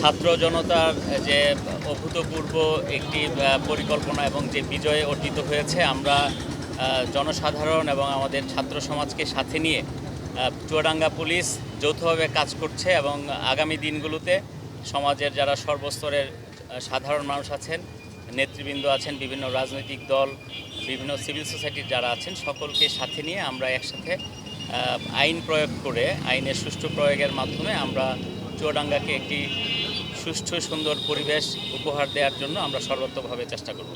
ছাত্র জনতার যে অভূতপূর্ব একটি পরিকল্পনা এবং যে বিজয়ে অর্জিত হয়েছে, আমরা জনসাধারণ এবং আমাদের ছাত্র সমাজকে সাথে নিয়ে চুয়াডাঙ্গা পুলিশ যৌথভাবে কাজ করছে এবং আগামী দিনগুলোতে সমাজের যারা সর্বস্তরের সাধারণ মানুষ আছেন, নেতৃবৃন্দ আছেন, বিভিন্ন রাজনৈতিক দল বিভিন্ন সিভিল সোসাইটির যারা আছেন সকলকে সাথে নিয়ে আমরা একসাথে আইন প্রয়োগ করে, আইনের সুষ্ঠু প্রয়োগের মাধ্যমে আমরা চুয়াডাঙ্গাকে একটি সুষ্ঠু, সুন্দর পরিবেশ উপহার দেওয়ার জন্য আমরা সর্বোত্তভাবে চেষ্টা করব।